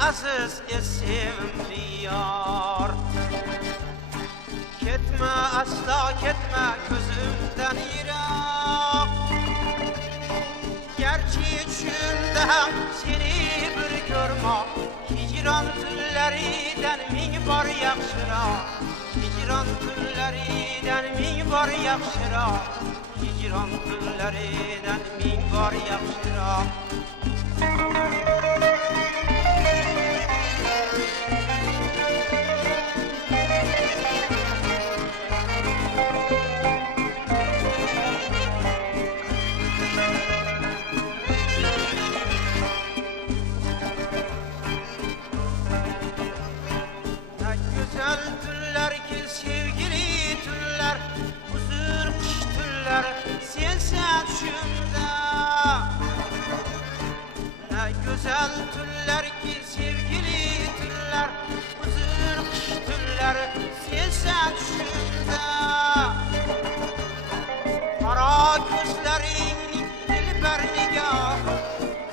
aziz sevimli yar. Ketme asla ketme gözümden yirak. Gerçi içimde hem seni bir görme. Hicran tüllerinden min bar yakşırak. Hicran tüllerinden min bar yakşırak. Hicran tüllerinden min bar yakşırak. Güzel tüller ki sevgili tüller, huzur kış tüller, sensen düşümde. Kara gözlerin dilber nigahı,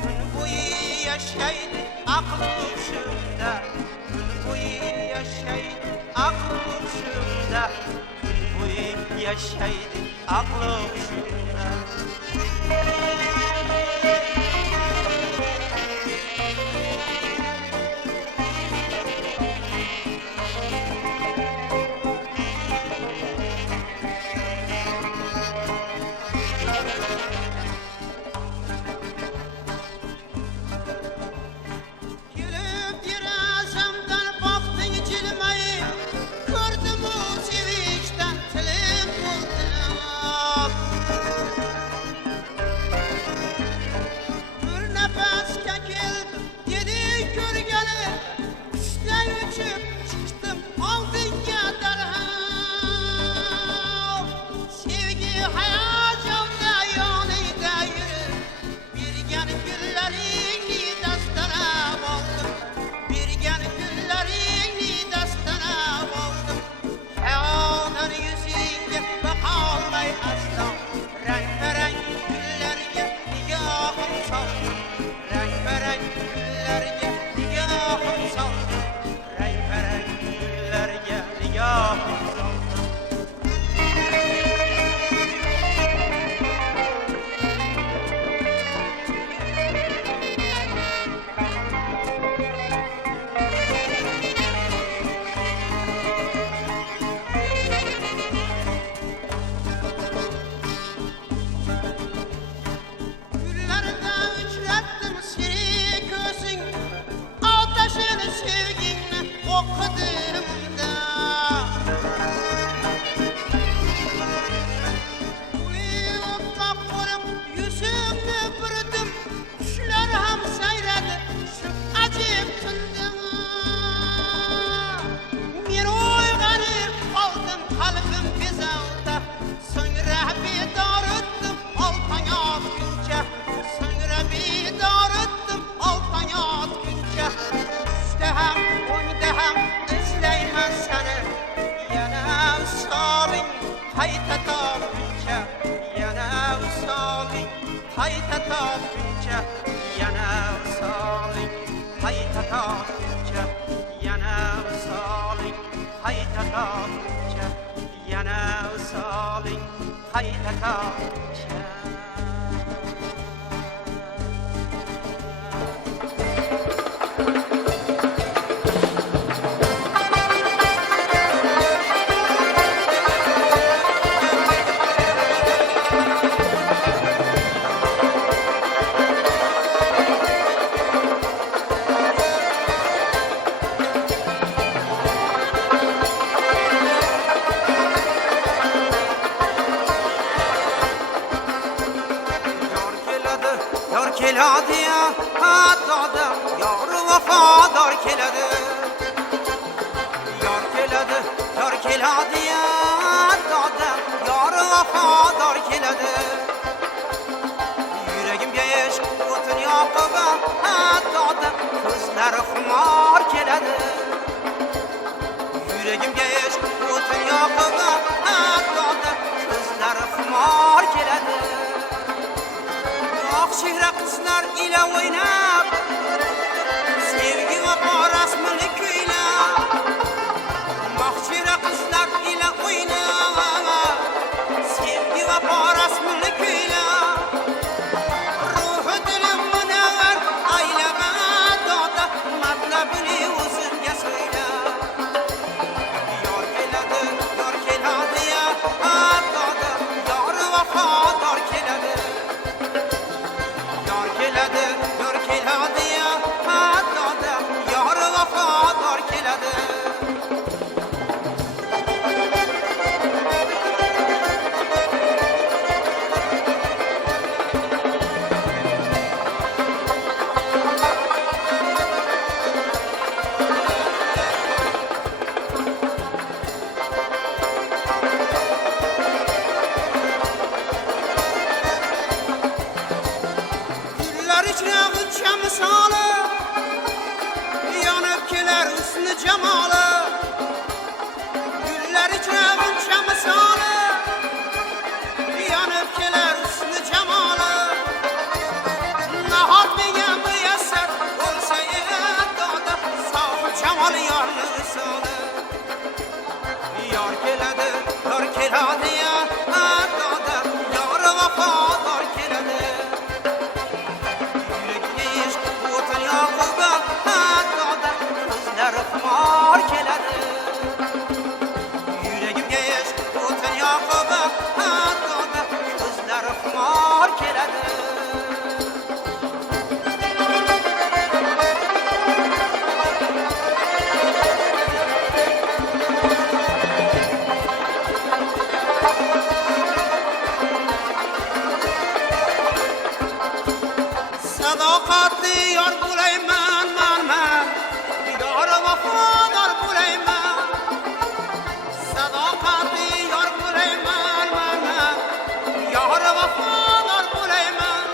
gün boyu yaşaydı aklım şümde. Gün boyu yaşaydı aklım şümde. Gün boyu yaşaydı aklım şümde. keladi ya hatada yar vafadar keladi yar keladi ya hatada yar vafadar keladi yüreğimge eşk o'tin yoqib hatada ko'zlari xumor keladi yüreğimge eşk o'tin yoqib hatada ko'zlari xumor keladi Şehre kızlar ile oynab Sevgi vafo rasmini kuyla, mahşire kızlar ile oyna. Sevgi vafo rasmini kuyla, ruhu dilim münevver aylama doda, matlabini o'zimga so'yla. Yor keladi ya doda, yor vafodor keladi. Yor keladi ya doda, yor vafodor keladi. Güllar içine gülçe misali, yanıp keler husni jamoli. Güllar içine gülçe misali, yanıp keler husni jamoli. Nahot menga muyassar bo'lsa doda, sohib jamoli yorni usuli. Yor keladi ya doda, yor vafodor keladi. Yuragimga ishq o'tin yoqib doda, ko'zlari xumor keladi. Yuragimga ishq o'tin yoqib doda, ko'zlari xumor keladi. Sadoqatli yor bo'layman man, didor vafodor bo'layman. Sadoqatli yor bo'layman man, yor vafodor bo'layman.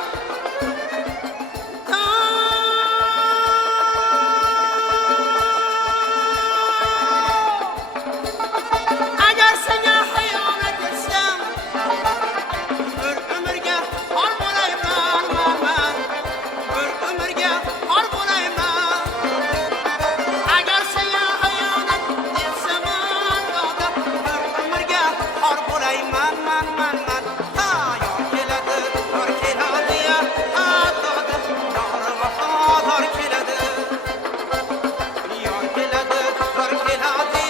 Agar senga xiyonat etsam, bir umrga xor bo'layman man. Bir umrga xor bo'layman. Agar senga xiyonat etsam doda, bir umrga xor bo'layman man. Ha, yor keladi ya doda, yor vafodor keladi. Yor keladi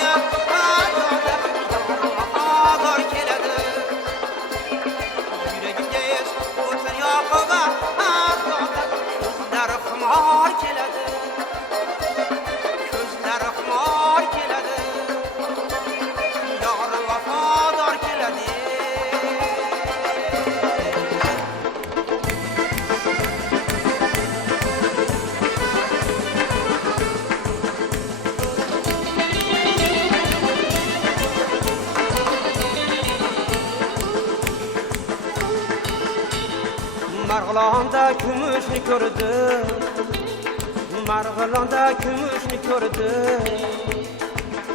ya doda, yor vafodor keladi. Yuragimga ishq o'tin yoqib doda, ko'zlari xumor keladi. Ko'zlari xumor keladi. Yor vafodor keladi. Marg'ilonda kumushni ko'rdi, Marg'ilonda kumushni ko'rdi.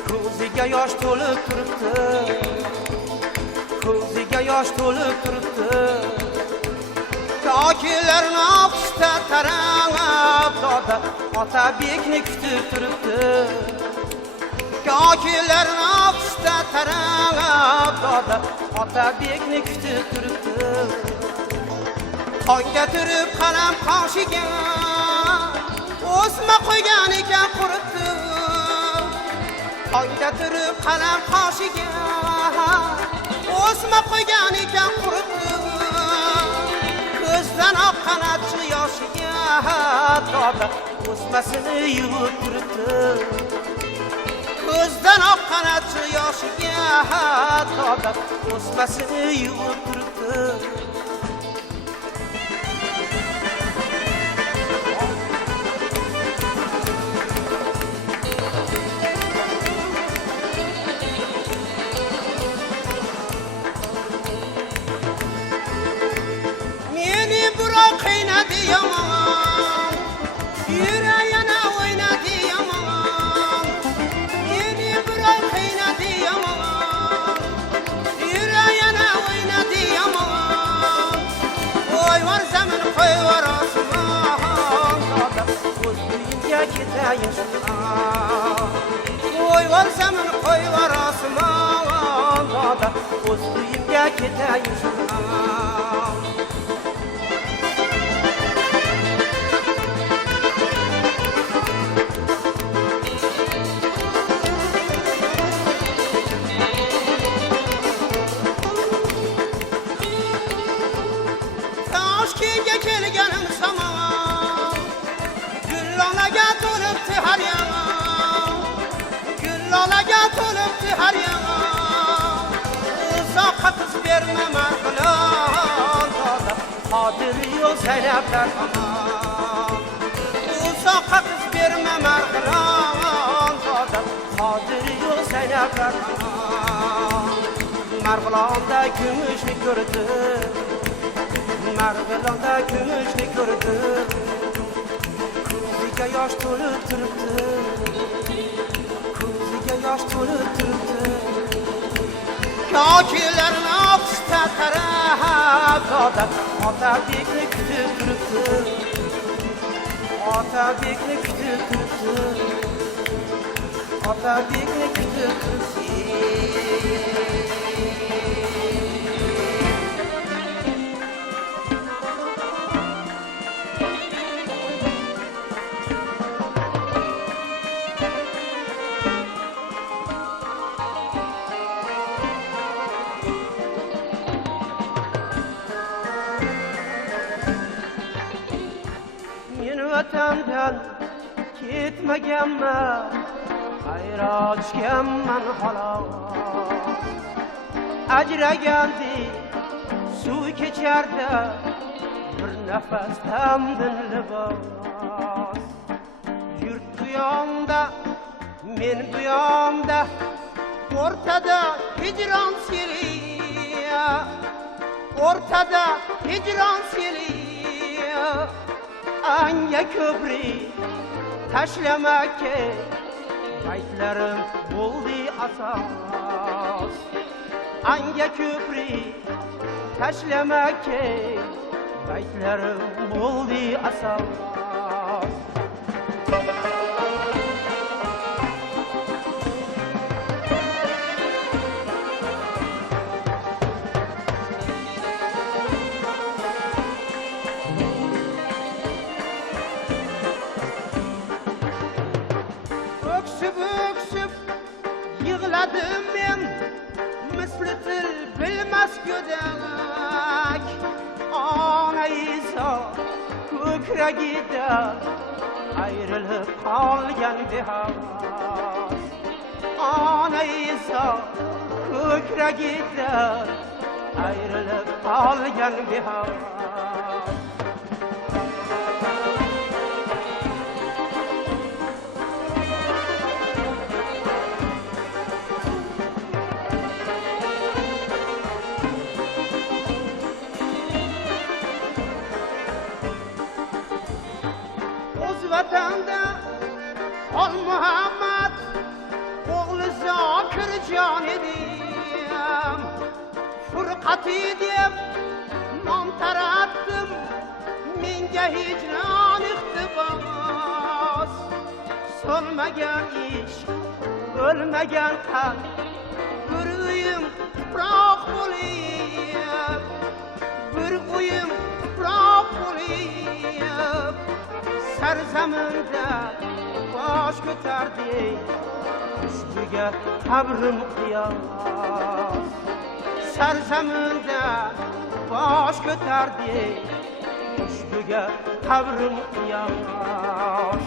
Ko'ziga yosh to'lib turibdi, ko'ziga yosh to'lib turibdi. Kokilarni oqishda tarangab doda, Otabekni kutib turibdi. Kokilarni oqishda tarangab doda, Otabekni kutib turibdi. Tongga turib qalam qoshiga o'sma qo'ygan ekan quritdi. Tongga turib qalam qoshiga o'sma qo'ygan ekan quritdi. Ko'zdan oqqan achchiq yoshiga doda, o'smasini yuvib turibdi. Ko'zdan oqqan achchiq yoshiga doda, o'smasini yuvib turibdi. Meni birov qiynadi yomon, yuragini o'ynadi yomon. Meni birov qiynadi yomon, yuragini o'ynadi yomon. yuzlam Toshkentga kelganim samon Gullolaga to'libdi har yog'im Gullolaga to'libdi har yog'im Uzoqqa qiz berma marg'ilon toza Qodir yo'q Zaynablar hamon Uzoqqa qiz berma marg'ilon toza Qodir yo'q Zaynablar hamon Marg'ilonda kumushni ko'rdim Marg'ilonda kumushni ko'rdim Ko'ziga yosh to'lib turibdi Ko'ziga yosh to'lib turibdi Kokilarni oqishda tarab doda Otabekni kutib turibdi Otabekni kutib turibdi Otabekni kutib turibdi Vatandan ketmaganman ayrochganman xolos ajragandek suv kechardi bir nafasdamdin libos yurt bu yonda men bu yonda o'rtada hijron seli o'rtada hijron seli Anga ko'prik tashlamakka baytlarim bo'ldi asos Anga ko'prik tashlamakka baytlarim bo'ldi asos Yig'ladim men misli til bilmas go'dak Ona Iso ko'kragida ayrilib qolgan behavas Ona Iso ko'kragida ayrilib qolgan behavas Vatanda Ol Muhammad o'g'li Zokirjon edim Furqati deb nom taratdim menga hijron iqtibos So'nmagan ish o'lmagan qalb bir uyim tuproq bo'lib bir uyim tuproq bo'lib Sarzaminda bosh ko'tardik ustiga qabrim qiyos Sarzaminda bosh ko'tardik ustiga qabrim qiyos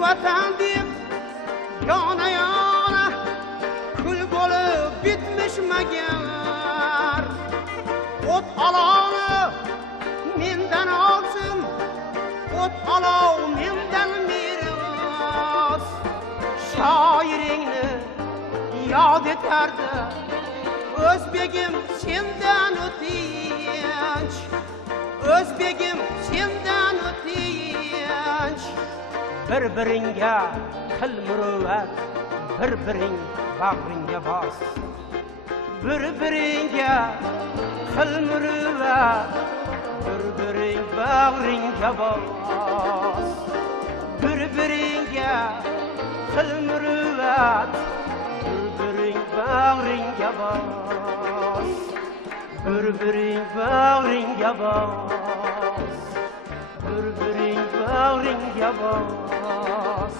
Vatan deb yona kul bo'lib bitmish magar o't olovni mendan olsin o't olov mendan meros shoiringni yod etardi o'zbegim sendan o'tinch o'zbegim sendan o'tinch bir-biringga qil muruvvat bir-biring bag'ringga bos bir-biringe qil muruvvat, bir-biring bag'ringga bos. Bir-biringe qil muruvvat, bir-biring bag'ringga bos. Bir-biring bag'ringga bos. Bir-biring bag'ringga bos.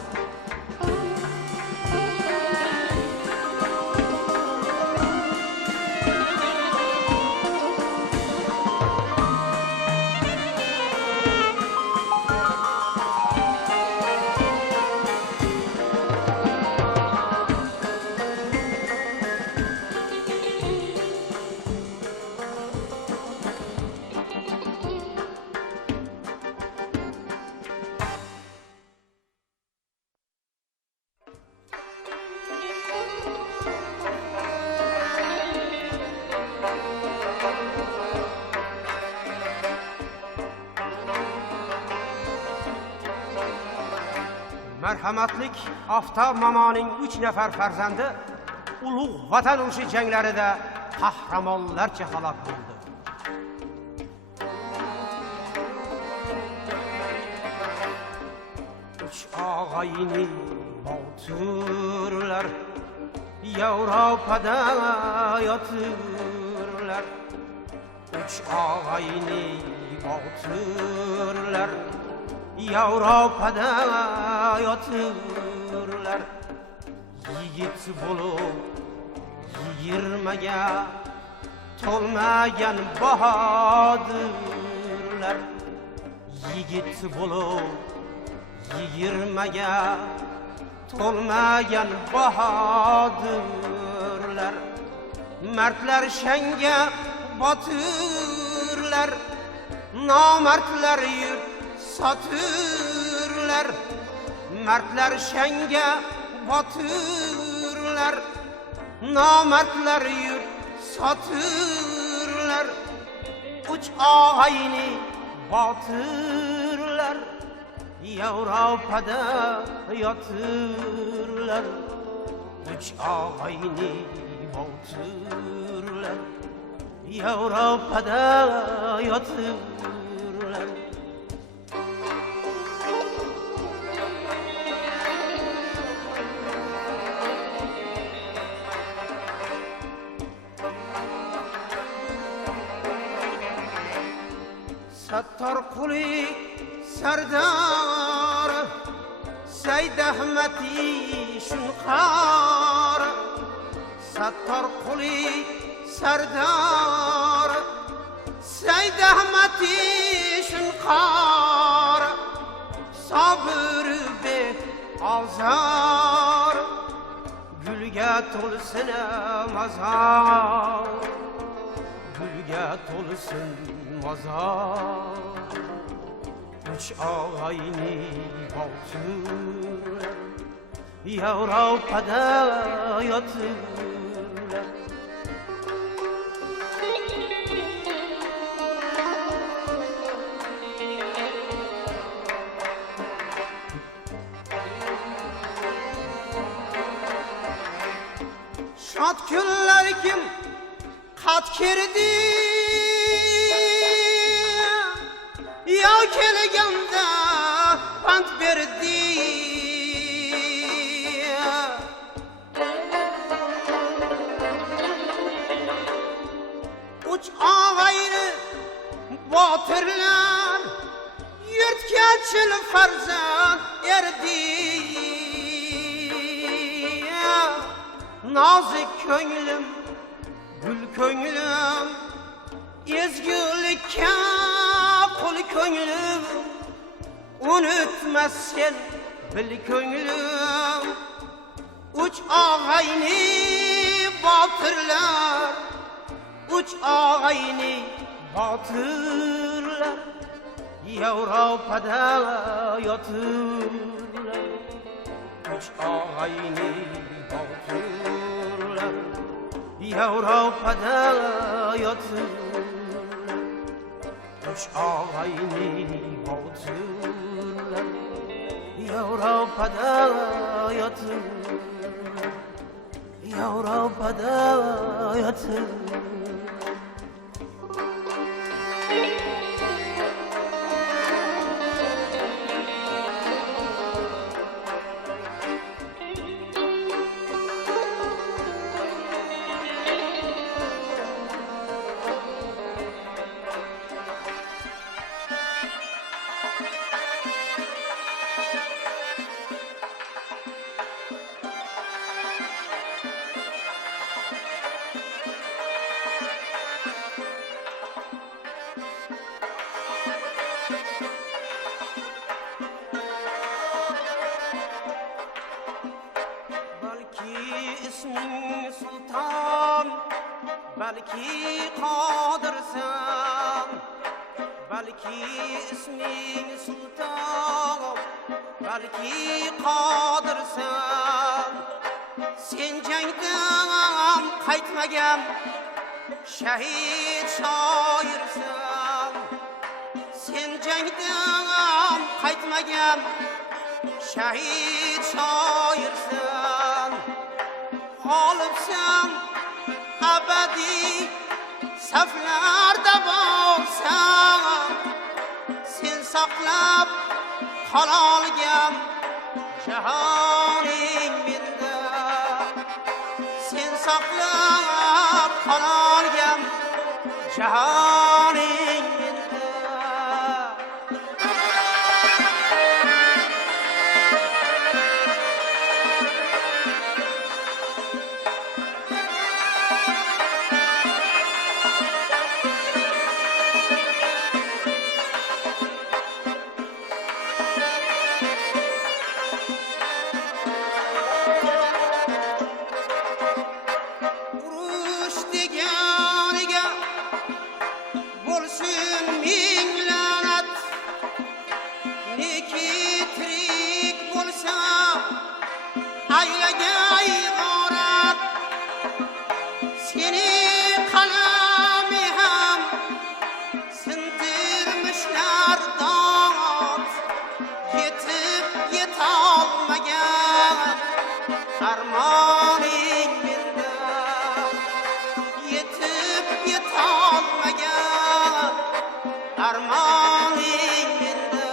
Merhametlik Aftab Mamoning 3 nafar farzandi ulug' vatan urushi janglarida qahramonlarcha halok bo'ldi. Uch og'ayni botirlar Yevropada yotirlar. Uch og'ayni botirlar Yevropada yotirlar. Yigit bo'lib 20ga to'lmagan bahodirlar. Yigit bo'lib 20ga to'lmagan bahodirlar. Mardlar shanga botirlar, nomardlar yurt satırlar. Mertler şenge batırlar, namertler yurt satırlar. Uç ağayni batırlar, Avrupa'da yatırlar. Uç ağayni batırlar, Avrupa'da yatırlar. Sattar Quli Sardar Said Ahmadi Shunqar. Sattar Quli Sardar Said Ahmadi Shunqar. Sabr be azar, gulga to'lsin mazar, gulga to'lsin mazar. Uch og'ayni botirlar, Yevropada yotirlar. Şad kunlar kim qat kirdi, ya kelganda pand berdi. Uch og'ayni botirlar yurtga chil farzand erdi. Nazik ko'nglim, gul ko'nglim, ezgulikka qul ko'nglim, unutmas sen bil ko'nglim. Uch og'ayni botirlar, uch og'ayni botirlar, Yevropada yotirlar. Uch og'ayni botirlar, Yevropada yotirlar. Uch og'ayni botirlar, Yevropada yotirlar. Yevropada yotib isming sulton, balki qodirsan, balki isming sulton, balki qodirsan. Sen jangdan qaytmagan shahid shoirsan. Sen jangdan qaytmagan shahid shoirsan. G'olibsan abadiy saflarda bo'lsan. Sen saqlab qololgan jahoning menda. Sen saqlab qololgan jahoning menda. Armoning menda yetib yetolmagan armoning menda.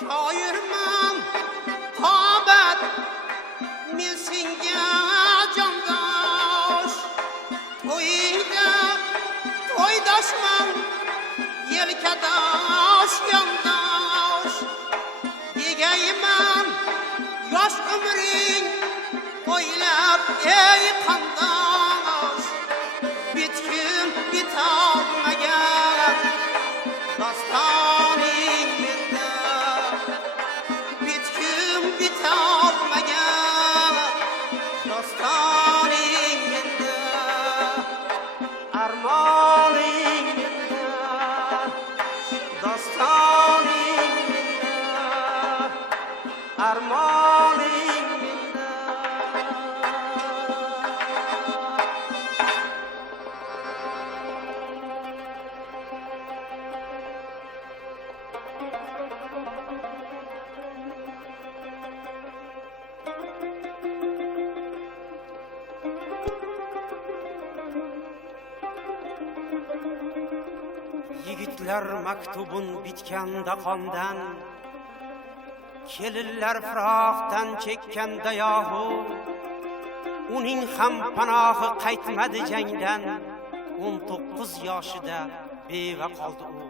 Shoirman tobat men senga jondosh. To'yingda to'ydoshman yelkadosh yondosh. Yegayman yosh umring o'ylab ey qandosh. Bitkim bitolmagan dostoning menda. Bitolmagan dostoning menda. Armoning menda. Dostoning menda. Armoning menda. Yigitlar maktubun bitganda qondan, kelinlar firoqdan chekkanda yohu, uning ham panohi qaytmadi jangdan. 19 yoshida beva qoldi u.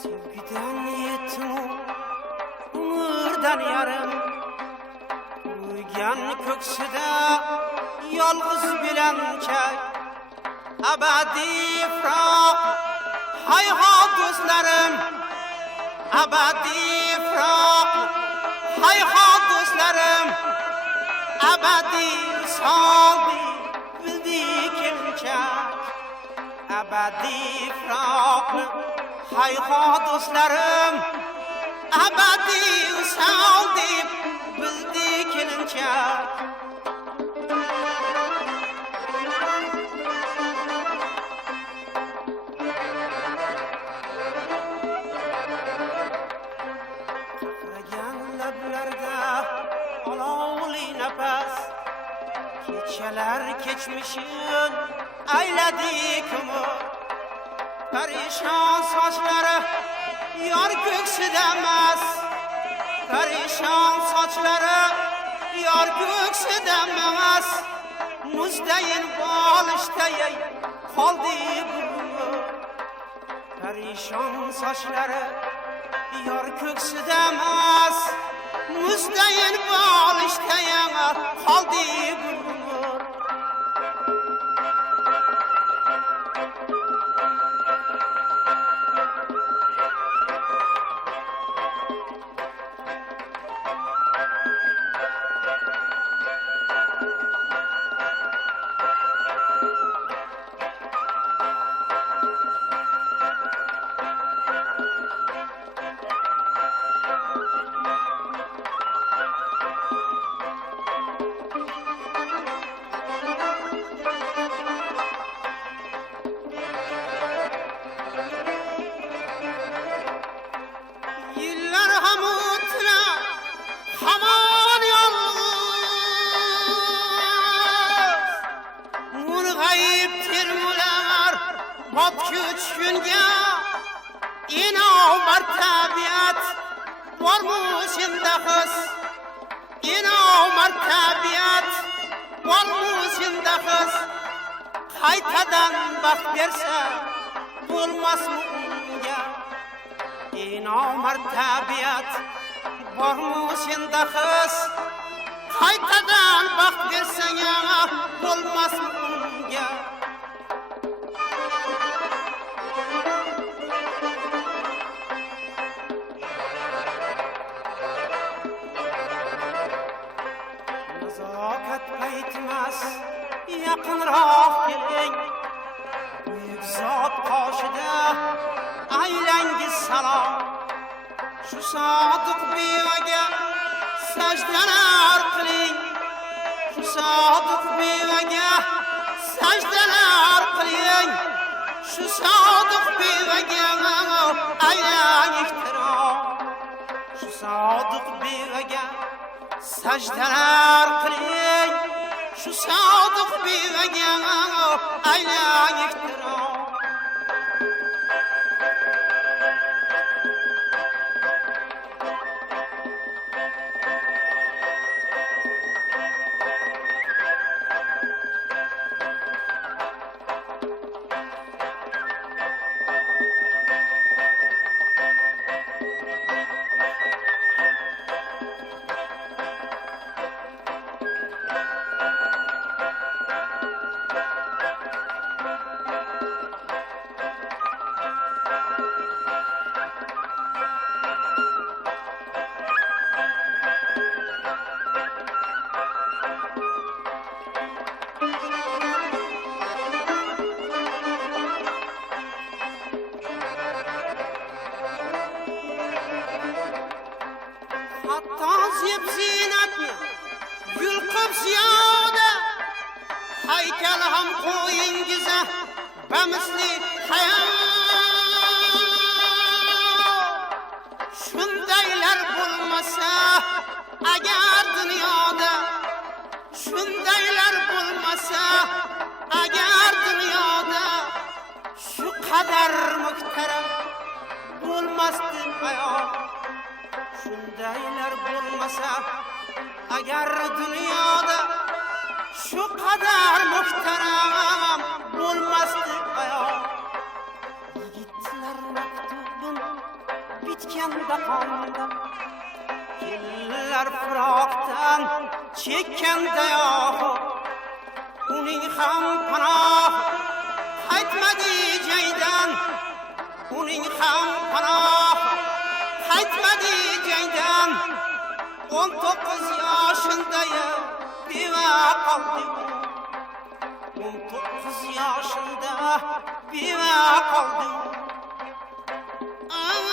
Sevgidan yetim umrdan yarim, uygan ko'ksida yolg'iz bilanchak. Abadiy firoq hayhot do'stlarim, abadiy firoq hayhot do'stlarim abadiy soldi bildi kelinchak abadiy firoqni hayhot do'stlarim abadiy soldi bildi kelinchak kechalar kechmishin ayladi ko'mir parishon sochlari yor ko'ksida emas parishon sochlari yor ko'ksida emas muzdayin bolishday qoldi gulmi parishon sochlari yor ko'ksida emas muzdayin bolishday qoldi gulmi Tushunga inov tabiat bormi senda his inov tabiat bormi senda his qaytadan baxt bersa bo'lmasmi unga inov tabiat bormi senda his qaytadan baxt bersang bo'lmasmi unga yaqinroq keling buyuk zot qoshida aylangiz salom shu sodiq bevaga sajdalar qiling shu sodiq bevaga sajdalar qiling shu sodiq bevaga aylang ehtirom shu sodiq bevaga sajdalar qiling shu sodiq bevaga aylang ehtirom zeb ziynatni yulqib ziyoda haykal ham qo'yingiza bamisli hayot shundaylar bo'lmasa agar dunyoda shundaylar bo'lmasa agar dunyoda shu qadar muhtaram bo'lmasdi hayot shundaylar bo'lmasa agar dunyoda shu qadar muhtaram bo'lmasdi hayot yigitlar maktubim bitganda qonda kellar firoqdan chekkanda yo'q uning ham panoh qaytmadi jaydan uning ham panoh qaytmadi jaydan 19 yaşındayım, bive kaldım. 19 yaşında bive kaldım. Ay,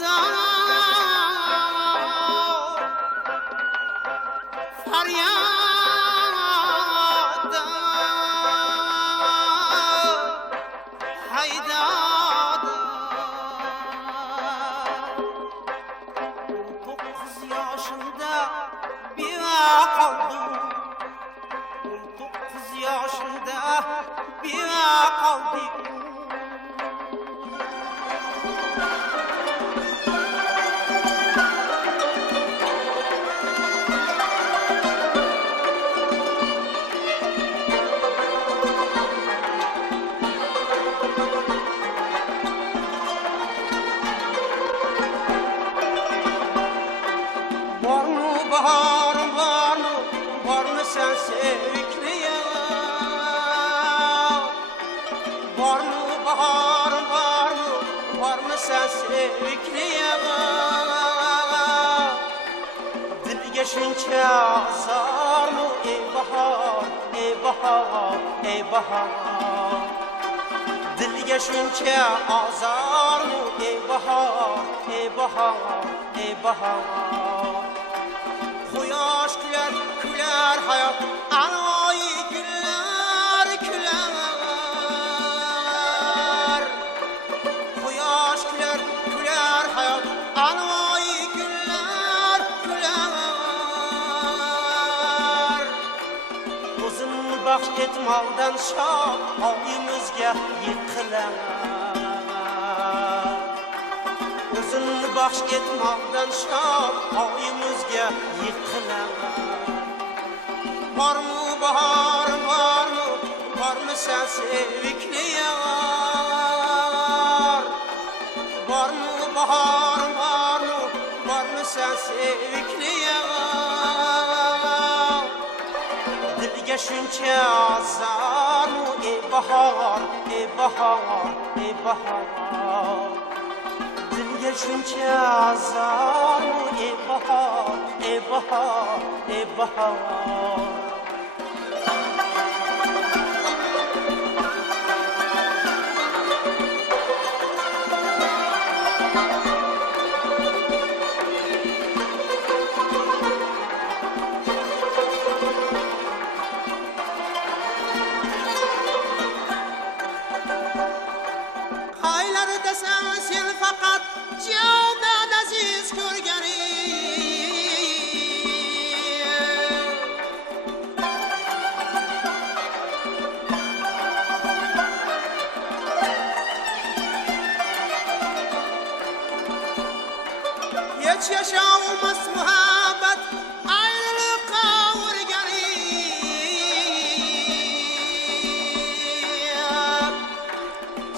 da feryada, haydada. 19 yaşında bive kaldım. 19 yaşında bive kaldım. Var mı baharım, var mı? Var mı sen sevgilim? Var mı baharım, var mı? Var mı sen sevgilim? Dilge şuncha azar mı? Ey bahar, ey bahar, ey bahar. Dilge şuncha azar mı? Ey bahar, ey bahar, ey bahar. Quyosh kular, kular hayot, anoyi güller, kular. Quyosh kular, kular hayot, anoyi güller, kular. O'zin baxsh etmoqdan shod, oyimizga yiqilar. O'zin baxsh etmoqdan shod, oyimizga yiqilar. Bormi bahorim, bormi? Bormi sen sevgili yar? Bormi bahorim, bormi? Bormi sen sevgili yar? Dilga shuncha azarmi? Ey bahor, ey bahor, ey bahor. Dilga shuncha azarmi? Ey bahor, ey bahor, ey bahor. Haylar desem sen fakat candan aziz ko'rganing. Hech yasholmas muhabbat ayriliqqa o'rganing.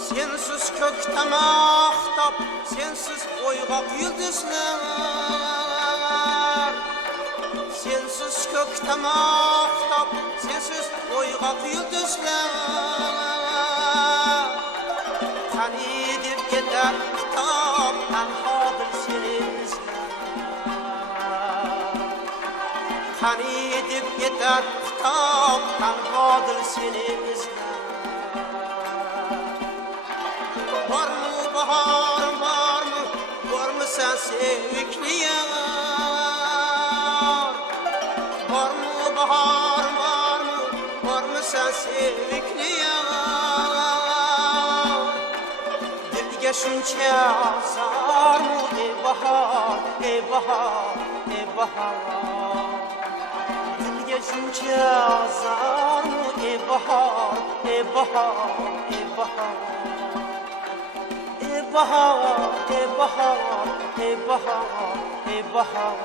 Sensiz ko'kda mahtab, sensiz o'yg'oq yulduzlar. Sensiz ko'kda mahtab, sensiz o'yg'oq yulduzlar. Qani deb ketar kitob, tanhodir seni izlar. Qani deb ketar kitob, tanhodir seni izlar. Bormi bahorim, bormi? Bormi sen sevgili yar? Bormi bahorim, bormi? Bormi sen sevgili yar? Dilga shuncha azarmi? Ey bahor, ey bahor, ey bahor. Dilga shuncha azarmi? Ey bahor, ey bahor, ey bahor. Bahar, ey bahar, ey bahar, ey bahar.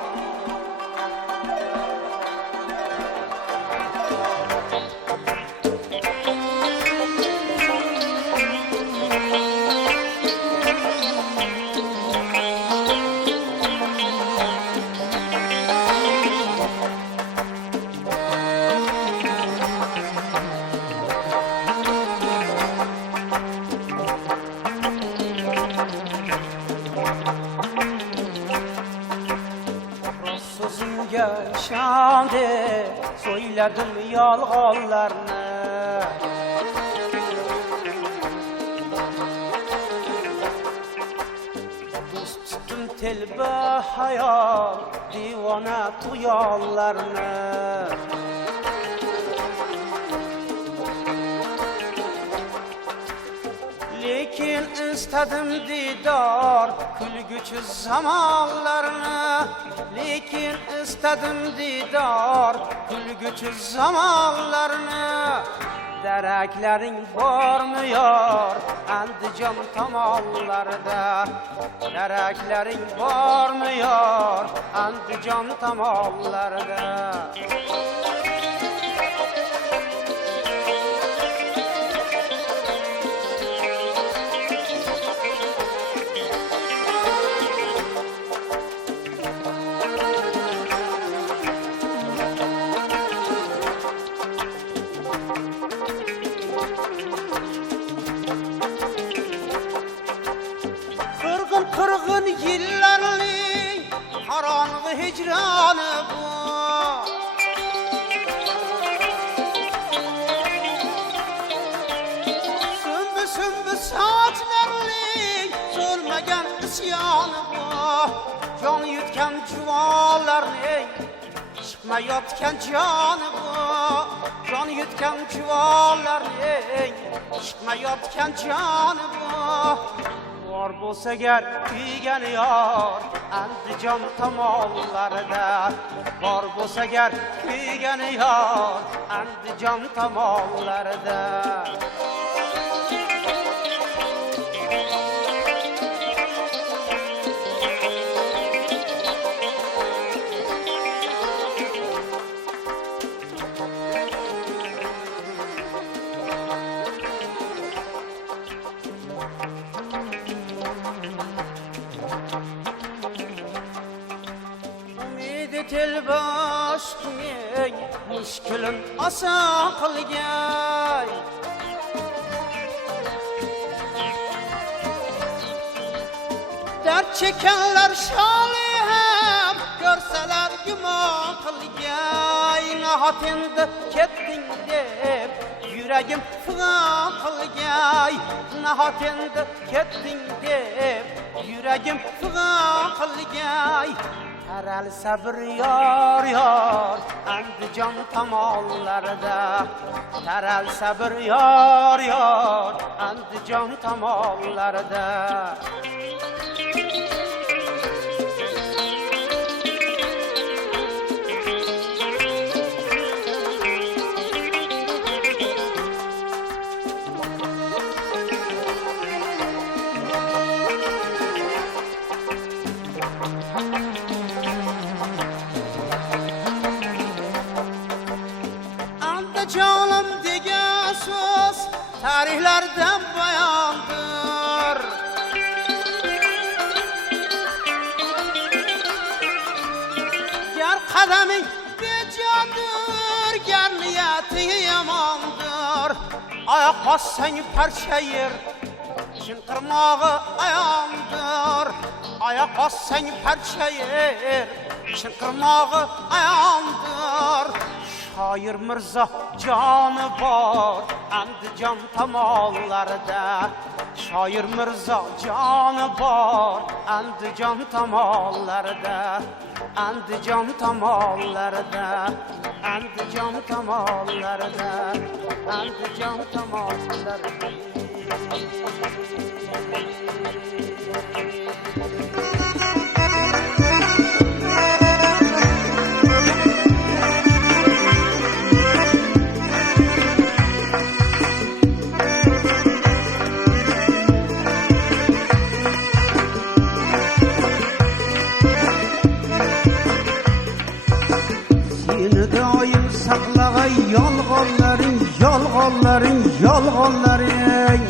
söyledim yalğanlarını. Dost tuttum telbe hayal, divane tuyallarını. Lekin istedim didar, külgüçü zamanlarını. Lekin istedim didar, külgüçü zamanlarını. Dereklerin var mı yar, Andijan tamallarda? Dereklerin var mı yar, Andijan tamallarda? Kırgın yıllarlı karanlığı hicranı bu. Sümbü saatlerli zulmegen isyanı bu. Can yutken cuvalarlı çıkmayotken canı bu. Can yutken cuvalarlı çıkmayotken canı bu. Var bolsa ger kuygan yor Andijon tomonlarida. Var bolsa ger kuygan yor Andijon tomonlarida. Telbaş kuyay, mushkilim oson qilgay. Dard chekanlar sholi ham ko'rsalar gumon qilgay. Nahot endi ketding deb yuragim fig'on qilgay. Nahot endi ketding deb yuragim fig'on qilgay. Taral sabr yor yor Andijon tomonlarida. Taral sabr yor yor Andijon tomonlarida. Andijonim degan so'z tarixlardan bayondir. Gar qadaming bejodir, gar niyating yomondir. Oyoq bossang parchayir, shinqirmog'i ayondir. Oyoq bossang parchayir, shinqirmog'i ayondir. Shoir Mirzo joni bor Andijon tomonlarida. Shoir Mirzo joni bor Andijon tomonlarida. Andijon tomonlarida. Andijon tomonlarida. Andijon tomonlarida. Saqlag'ay yolg'onlaring, yolg'onlaring, yolg'onlaring.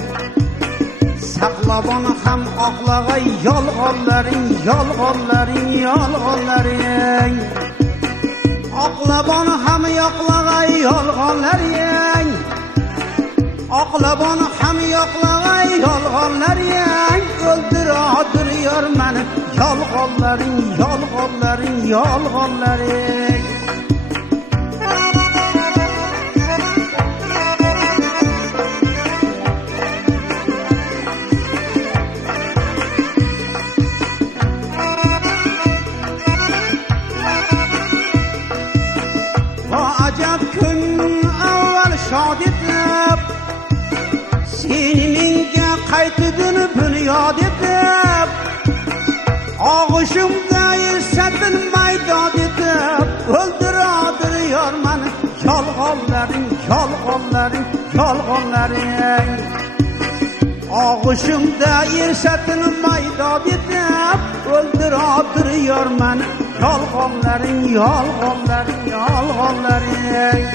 Saqlabon ham oqlag'ay yolg'onlaring, yolg'onlaring, yolg'onlaring. Oqlabon ham yoqlag'ay yolg'onlaring. Oqlabon ham yoqlag'ay yolg'onlaring. O'ldiradiyor meni yolg'onlaring, yolg'onlaring, yolg'onlaring. kun avval shod etib, seni menga qaytidin bunyod etib, og'ushimda esatin maydod etib, o'ldiradir yor mani yolg'onlaring, yolg'onlaring, yolg'onlaring. Og'ushimda esatin maydod etib, o'ldiradir yor mani yolg'onlaring, yolg'onlaring, yolg'onlaring.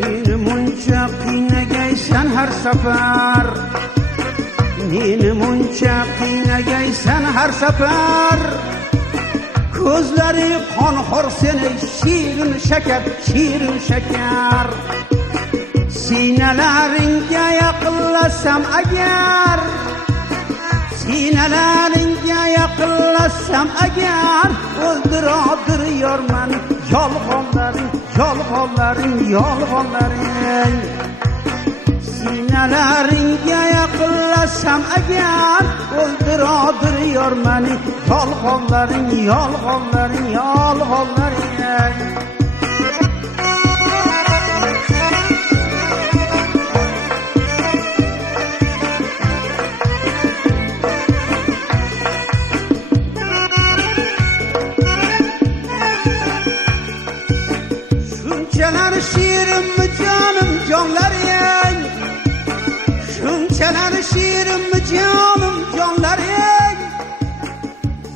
Meni muncha qiynagaysan har safar, meni muncha qiynagaysan har safar. Ko'zlari qonxo'r seni shirin shakar, shirin shakar. Sinalaringga yaqinlasam agar, sinalaringga yaqinlasam agar, o'ldiradir yor mani yolg'onlaring, yolg'onlaring, yolg'onlaring. Sinalaringga yaqinlasam agar, o'ldiradir yor mani yolg'onlaring, yolg'onlaring, yolg'onlaring. Shunchalar shirinmi jonim jonlaring, shunchalar shirinmi jonim jonlaring.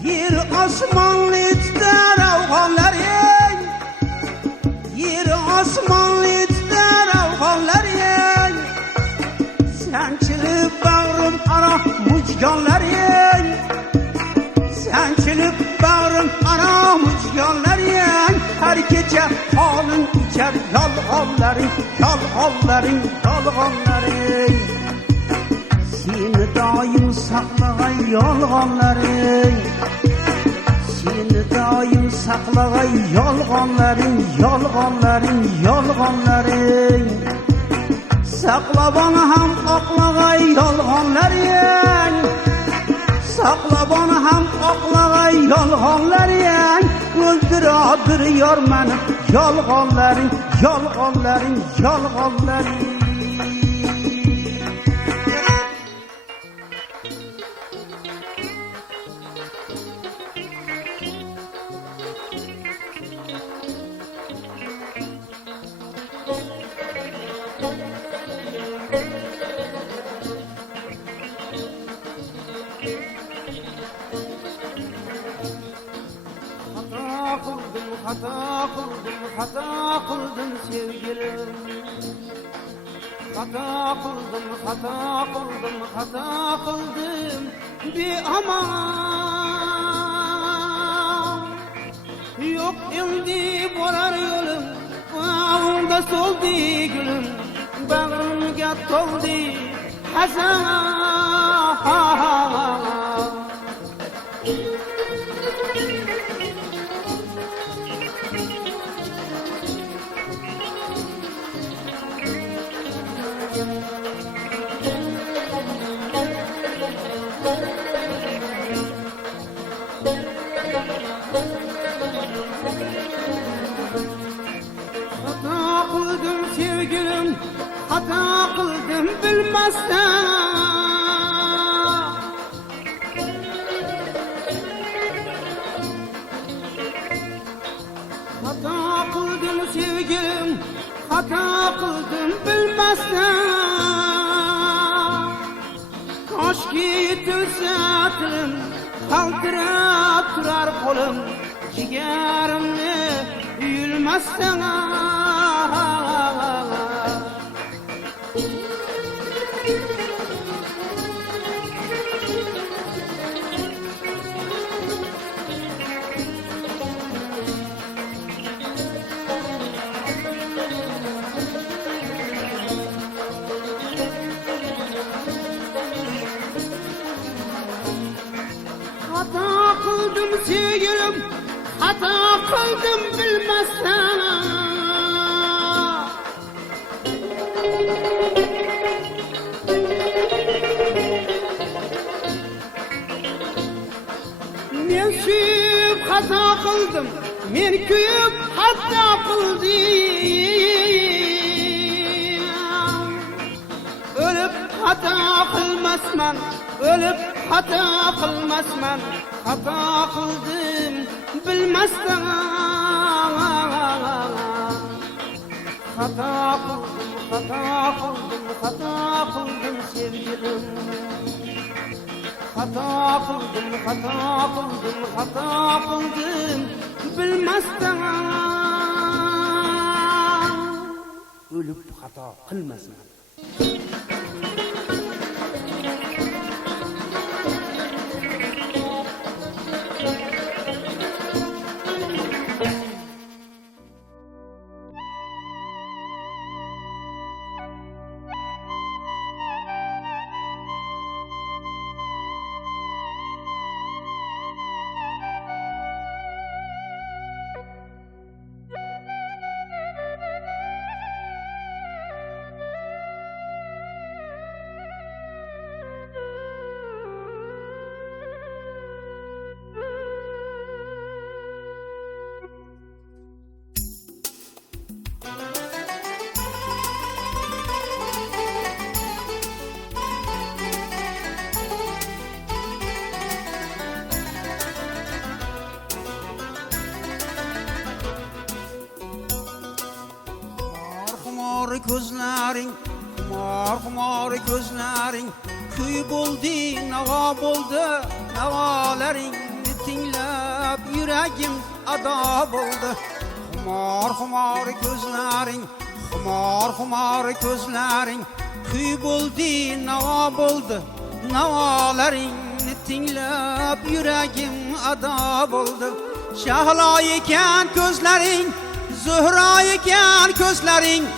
Yer osmonli tutar afg'onlaring, yer osmonli tutar afg'onlaring. Sanchilib bag'rim aro mujgonlaring, sanchilib bag'rim aro mujgonlaring. Har kecha qonin ichar yolg'onlaring, yolg'onlaring, yolg'onlaring. Seni doim saqlag'ay yolg'onlaring, seni doim saqlag'ay yolg'onlaring, yolg'onlaring, yolg'onlaring. Saqlab ona ham oqlag'ay yolg'onlaring, saqlab ona ham oqlag'ay yolg'onlaring. O'ldiradir yor mani yolg'onlaring, yolg'onlaring, yolg'onlaring. Hata qildim sevgilim, hata qildim, hata qildim, hata qildim beaman. Yo'q endi borar yo'lim, bag'rimda so'ldi gulim, bag'rimga to'ldi hazan. Hata qildim sevgilim, hata qildim bilmasdan. Hata qildim sevgilim, hata qildim bilmasdan. Koshki yetilsa tilim, qaltirab turar qo'lim, jigarimni yulmasdan. hata kıldım bilmezsen. Men suyup hata kıldım, men kuyup hata kıldım. Ölüp hata kılmasman, ölüp hata kılmasman, hata kıldım bilmezsen. Hata kıldım, hata kıldım, hata kıldım sevgilim. Hata kıldım, hata kıldım, hata kıldım bilmezsen. Ölüp hata kılmasman. Gözlerin, xumar gözlerin, kuy buldu, nava buldu, navalerin tinglab yüreğim ada buldu. Xumar gözlerin, xumar gözlerin, kuy buldu, nava buldu, navalerin tinglab yüreğim ada buldu. Şahla iken gözlerin, Zühra iken gözlerin,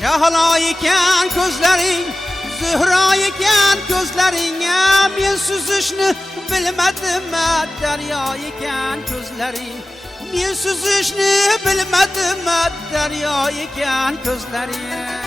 Şahla iken gözlerin, Zühra iken gözlerin. Men süzüşni bilmedim, derya iken gözlerin. Men süzüşni bilmedim, derya iken gözlerin.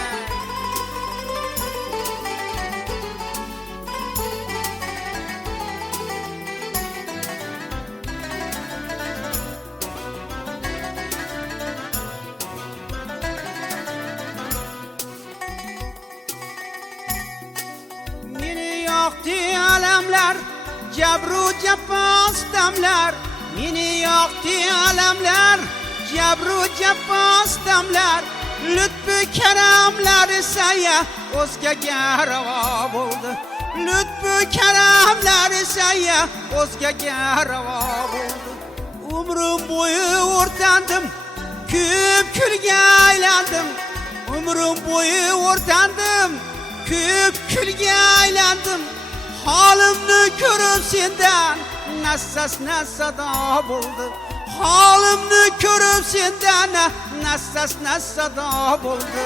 Yaktı alemler, cebru cefas demler. Meni yaktı alemler, cebru cefas demler. Lütfü keremler ise o'zgaga ravo bo'ldi. Lütfü keremler ise o'zgaga ravo bo'ldi. Umrim bo'yi o'rtandim, ko'p kulga aylandim. Umrim bo'yi o'rtandim, ko'p kulga aylandim. Halimni ko'rib sendan nassasna sado bo'ldi. Halimni ko'rib sendan nassasna sado bo'ldi.